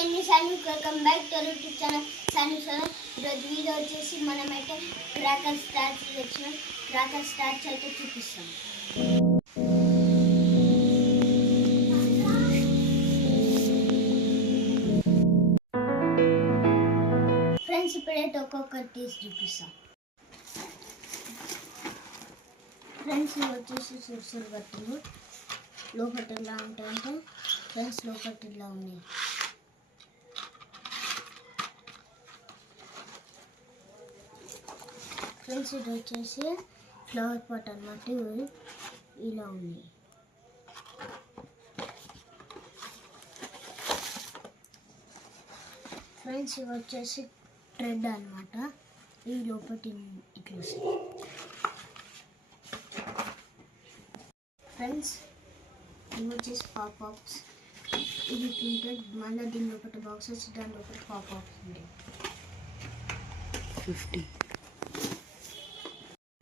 నేను Sanu welcome back to YouTube channel Sanu sir. ఈరోజు video వచ్చేసి మనమైతే క్రాకర్ స్టార్ట్ చేసినాం. క్రాకర్ స్టార్ట్ అయితే చూపిస్తాం. ఫ్రెండ్స్ ఇప్పుడైతే ఒక్కొక్కటి తీసి చూపిస్తాం. ఫ్రెండ్స్ ఇవి వచ్చేసి సురుసురు బట్టలు లోపల ఎలా ఉంటాయంటే ఫ్రెండ్స్ లోపల ఇలా ఉన్నాయి. ఫ్రెండ్స్ ఇది వచ్చేసి ఫ్లవర్ పాట్ అన్నమాట. ఇలా ఉంది. ఫ్రెండ్స్ ఇవి వచ్చేసి థ్రెడ్ అన్నమాట. ఇవి లోపల ఇట్లా వస్తాయి. ఫ్రెండ్స్ ఇవి వచ్చేసి పాపాప్స్. ఇది ప్రింటెడ్. మళ్ళీ దీని లోపల బాక్సెస్, దాని లోపల పాపాప్స్ ఉంటాయి. 50.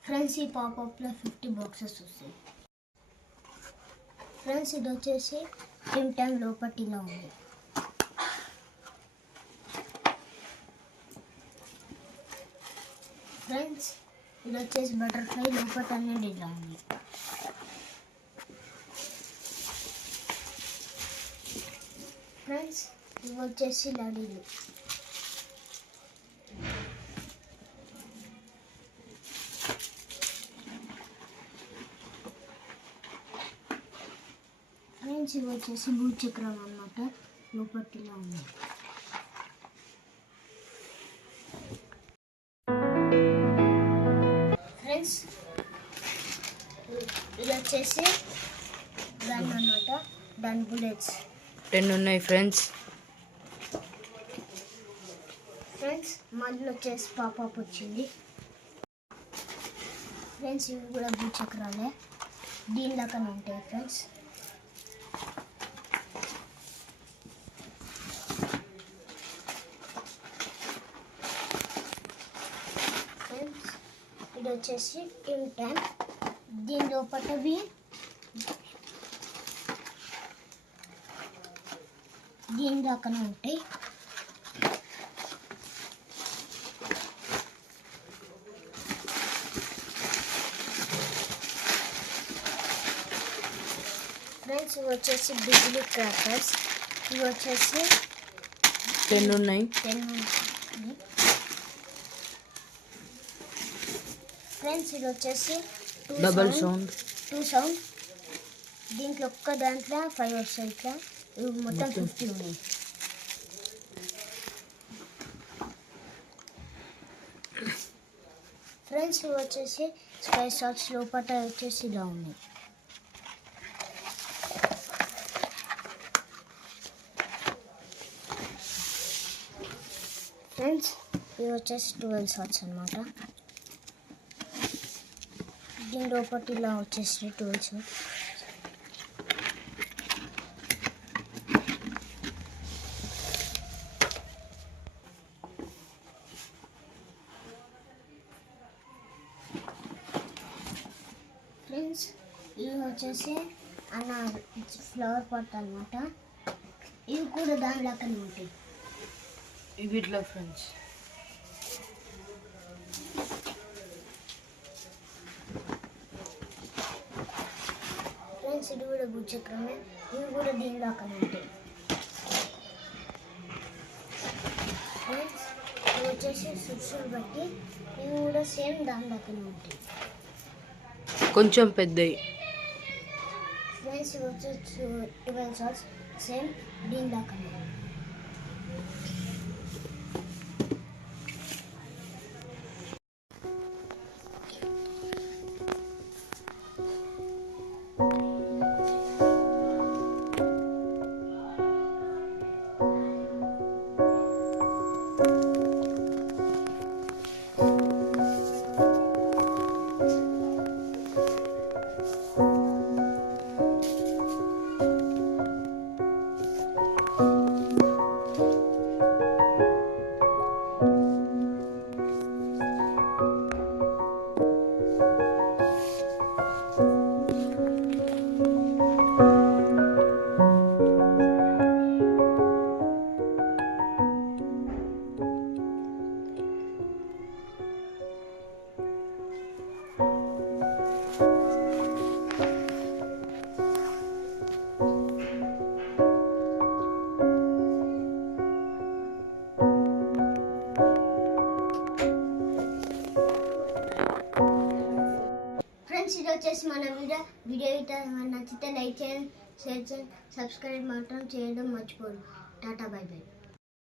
ఫ్రెండ్స్ ఈ పాపాప్లో 50 బాక్సెస్ వస్తాయి. ఫ్రెండ్స్ ఇది వచ్చేసి టిమ్ ట్యామ్ లోపల ఇలా ఉంది. ఫ్రెండ్స్ ఇది వచ్చేసి బటర్ఫ్లై లోపల అనేది ఇలా ఉంది. ఫ్రెండ్స్ ఇవి వచ్చేసి లడీలు. ఫ్రెండ్స్ ఇవి వచ్చేసి భూచక్రం అన్నమాట. లోపటిలా ఉంది. ఫ్రెండ్స్ ఇది వచ్చేసి గన్ అన్నమాట. గన్ బుల్లెట్స్ 10 ఉన్నాయి ఫ్రెండ్స్. ఫ్రెండ్స్ మధ్యలో వచ్చేసి పాపాప్ వచ్చింది. ఫ్రెండ్స్ ఇవి కూడా భూచక్రాలే. దీని దాకానే ఉంటాయి ఫ్రెండ్స్. ఫ్రెండ్స్ ఇది వచ్చేసి టిమ్ ట్యామ్. దీని లోపలవి దీని దాకానే ఉంటాయి. ఫ్రెండ్స్ ఇవి వచ్చేసి బిజిలీ క్రాకర్స్. ఇవి వచ్చేసి 10 ఉన్నాయి. 10 ఫ్రెండ్స్ ఇది వచ్చేసి డబల్ సౌండ్. 2 సౌండ్. దీంట్లో ఒక్క దాంట్లో 5 వస్తాయి. ఇట్లా ఇవి మొత్తం 50 ఉన్నాయి. ఫ్రెండ్స్ ఇవి వచ్చేసి స్కై షాట్స్. లోపల వచ్చేసి ఇలా ఉన్నాయి. ఫ్రెండ్స్ ఇవి వచ్చేసి 12 షాట్స్ అన్నమాట. దీని లోపల ఇలా వచ్చేసి 12 షాట్స్. ఫ్రెండ్స్ ఇవి వచ్చేసి ఫ్లవర్ పాట్ అన్నమాట. ఇవి కూడా దానిలాగానే ఉంటాయి. ఇవి ఇట్లా ఫ్రెండ్స్. ఫ్రెండ్స్ ఇది కూడా భూచక్రమే. ఇవి కూడా దీనిలాగానే ఉంటాయి. ఫ్రెండ్స్ ఇవి వచ్చేసి సుర్సులు బట్టి ఇవి కూడా సేమ్ దానిలాగానే ఉంటాయి. కొంచెం పెద్దవి. ఫ్రెండ్స్ ఇవి వచ్చేసి 12 షాట్స్. సేమ్ దీనిలాగానే. ఫ్రెండ్స్ ఇది వచ్చేసి మన వీడియో నచ్చితే లైక్ చేయండి, షేర్ చేయండి, సబ్స్క్రైబ్ మాత్రం చేయడం మర్చిపోదు. Tata bye by.